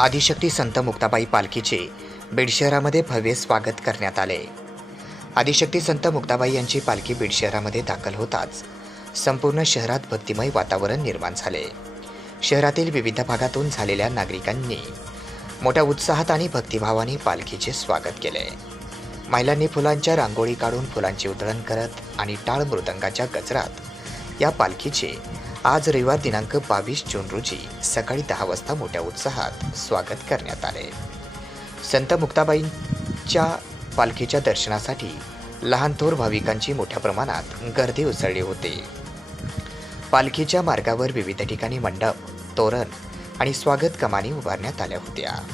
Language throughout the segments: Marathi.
आदिशक्ती संत मुक्ताबाई पालखीचे बीड शहरामध्ये भव्य स्वागत करण्यात आले. आदिशक्ती संत मुक्ताबाई यांची पालखी बीड शहरामध्ये दाखल होताच संपूर्ण शहरात भक्तिमय वातावरण निर्माण झाले. शहरातील विविध भागातून झालेल्या नागरिकांनी मोठ्या उत्साहात आणि भक्तिभावाने पालखीचे स्वागत केले. महिलांनी फुलांच्या रांगोळी काढून फुलांची उधळण करत आणि टाळ मृदंगाच्या गजरात या पालखीचे आज रविवार दिनांक बावीस जून रोजी सकाळी दहा वाजता मोठ्या उत्साहात स्वागत करण्यात आले. संत मुक्ताबाईंच्या पालखीच्या दर्शनासाठी लहान थोर भाविकांची मोठ्या प्रमाणात गर्दी उसळली होती. पालखीच्या मार्गावर विविध ठिकाणी मंडप तोरण आणि स्वागत कमानी उभारण्यात आल्या होत्या.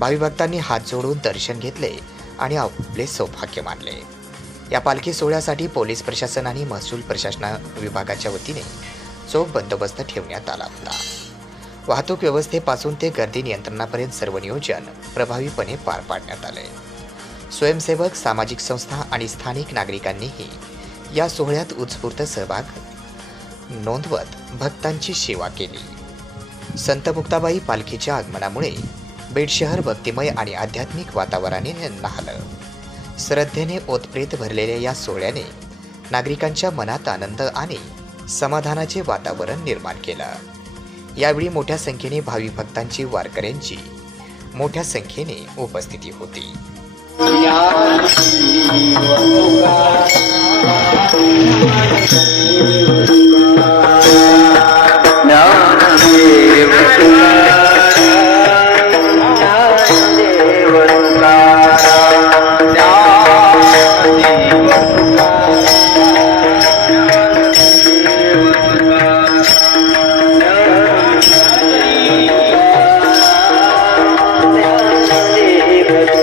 भाविभक्तांनी हात जोडून दर्शन घेतले आणि आपले सौभाग्य मानले. या पालखी सोहळ्यासाठी पोलीस प्रशासन आणि महसूल प्रशासना विभागाच्या वतीने चोख बंदोबस्त ठेवण्यात आला होता. वाहतूक व्यवस्थेपासून ते गर्दी नियंत्रणापर्यंत सर्व नियोजन प्रभावीपणे पार पाडण्यात आले. स्वयंसेवक सामाजिक संस्था आणि स्थानिक नागरिकांनीही या सोहळ्यात उत्स्फूर्त सहभाग नोंदवत भक्तांची सेवा केली. संत मुक्ताबाई पालखीच्या आगमनामुळे बीड शहर भक्तिमय आणि आध्यात्मिक वातावरणाने न्हालं. श्रद्धेने ओतप्रेत भरलेल्या या सोहळ्याने नागरिकांच्या मनात आनंद आणि समाधानाचे वातावरण निर्माण केलं. यावेळी मोठ्या संख्येने भावी भक्तांची वारकऱ्यांची मोठ्या संख्येने उपस्थिती होती. या Thank you.